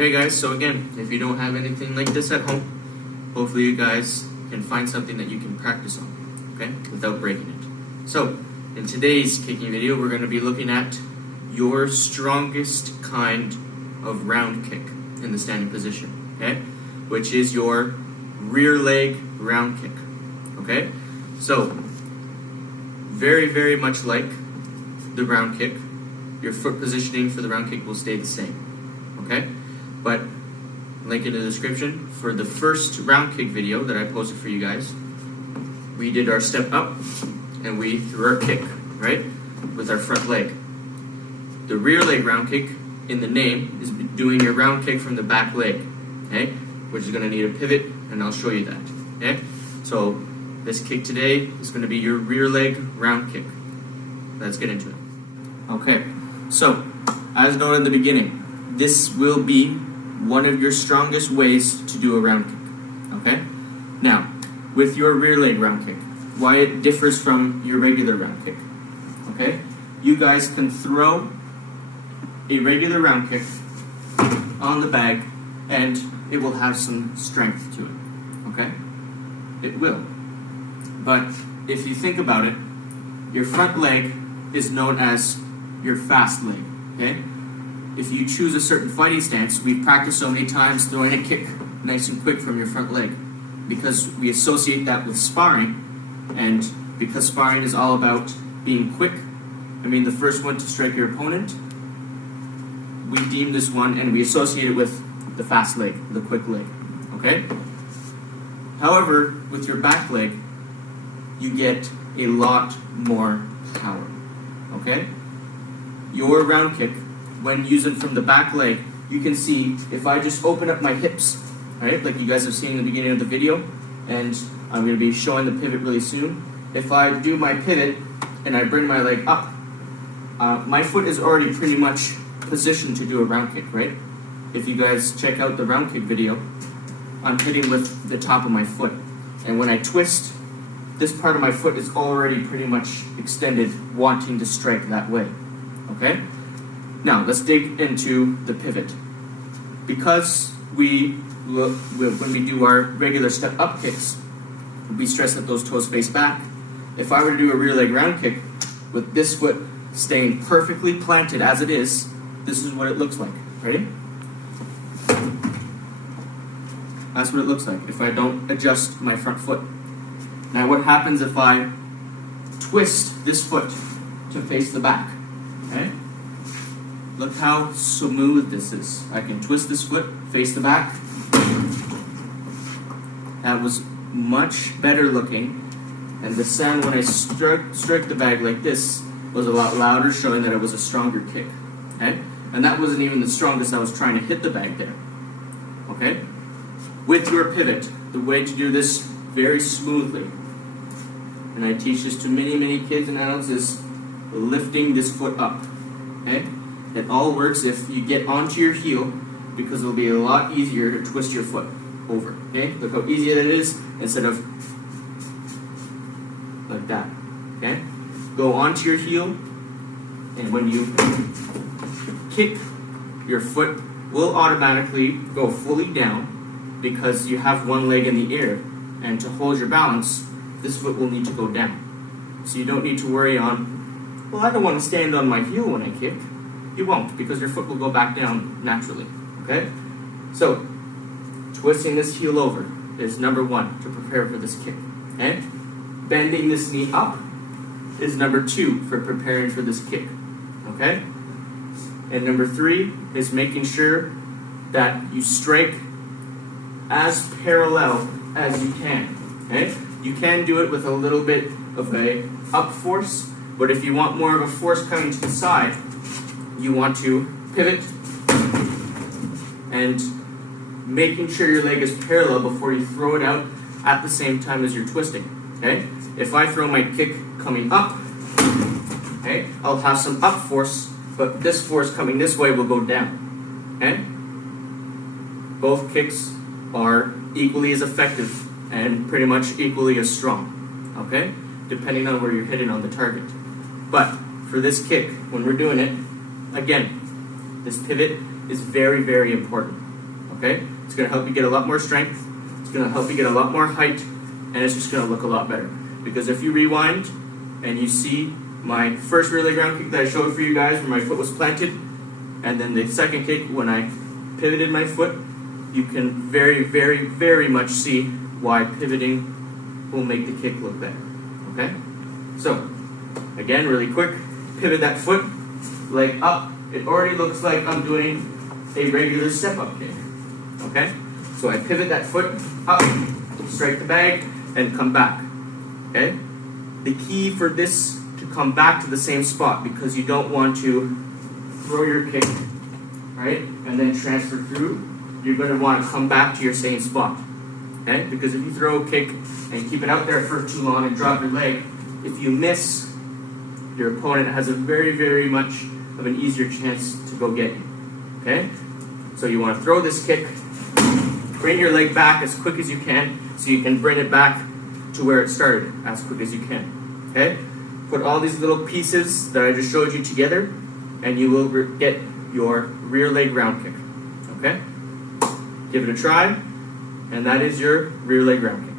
Okay guys, so again, if you don't have anything like this at home, hopefully you guys can find something that you can practice on, okay, without breaking it. So, in today's kicking video, we're going to be looking at your strongest kind of round kick in the standing position, okay, which is your rear leg round kick, okay. So, very much like the round kick, your foot positioning for the round kick will stay the same, okay. But link in the description for the first round kick video that I posted for you guys. We did our step up and we threw our kick, right, with our front leg. The rear leg round kick in the name is doing your round kick from the back leg, okay, which is going to need a pivot, and I'll show you that, okay. So this kick today is going to be your rear leg round kick. Let's get into it. Okay, so as noted in the beginning, this will be one of your strongest ways to do a round kick, okay? Now, with your rear leg round kick, why it differs from your regular round kick, okay? You guys can throw a regular round kick on the bag and it will have some strength to it, okay? It will. But if you think about it, your front leg is known as your fast leg, okay? If you choose a certain fighting stance, we've practiced so many times throwing a kick nice and quick from your front leg because we associate that with sparring, and because sparring is all about being quick, I mean the first one to strike your opponent, we deem this one and we associate it with the fast leg, the quick leg, okay? However, with your back leg, you get a lot more power, okay? Your round kick, when using from the back leg, you can see if I just open up my hips, right, like you guys have seen in the beginning of the video, and I'm going to be showing the pivot really soon. If I do my pivot and I bring my leg up, my foot is already pretty much positioned to do a round kick, right? If you guys check out the round kick video, I'm hitting with the top of my foot, and when I twist, this part of my foot is already pretty much extended, wanting to strike that way, okay? Now, let's dig into the pivot. Because when we do our regular step up kicks, we stress that those toes face back. If I were to do a rear leg round kick with this foot staying perfectly planted as it is, this is what it looks like. Ready? That's what it looks like if I don't adjust my front foot. Now, what happens if I twist this foot to face the back? Okay? Look how smooth this is. I can twist this foot, face the back. That was much better looking. And the sound when I strike the bag like this was a lot louder, showing that it was a stronger kick. Okay? And that wasn't even the strongest I was trying to hit the bag there. Okay? With your pivot, the way to do this very smoothly, and I teach this to many kids and adults, is lifting this foot up. Okay? It all works if you get onto your heel, because it'll be a lot easier to twist your foot over. Okay? Look how easy that is instead of like that. Okay? Go onto your heel, and when you kick, your foot will automatically go fully down because you have one leg in the air, and to hold your balance, this foot will need to go down. So you don't need to worry on, well, I don't want to stand on my heel when I kick. You won't, because your foot will go back down naturally, okay? So, twisting this heel over is number one to prepare for this kick, okay? Bending this knee up is number two for preparing for this kick, okay? And number three is making sure that you strike as parallel as you can, okay? You can do it with a little bit of a up force, but if you want more of a force coming to the side, you want to pivot and making sure your leg is parallel before you throw it out at the same time as you're twisting, okay? If I throw my kick coming up, okay, I'll have some up force, but this force coming this way will go down, okay? Both kicks are equally as effective and pretty much equally as strong, okay? Depending on where you're hitting on the target. But for this kick, when we're doing it, again, this pivot is very important, Okay? It's going to help you get a lot more strength. It's going to help you get a lot more height, and it's just going to look a lot better. Because if you rewind and you see my first rear leg round kick that I showed for you guys where my foot was planted, and then the second kick when I pivoted my foot, you can very, very, very much see why pivoting will make the kick look better. Okay? So, again, really quick, pivot that foot, leg up. It already looks like I'm doing a regular step-up kick. Okay? So I pivot that foot up, strike the bag, and come back. Okay? The key for this to come back to the same spot, because you don't want to throw your kick, right, and then transfer through. You're going to want to come back to your same spot. Okay? Because if you throw a kick and keep it out there for too long and drop your leg, if you miss, your opponent has a very, very much of an easier chance to go get you. Okay? So you want to throw this kick, bring your leg back as quick as you can, so you can bring it back to where it started as quick as you can. Okay? Put all these little pieces that I just showed you together, and you will get your rear leg round kick. Okay? Give it a try, and that is your rear leg round kick.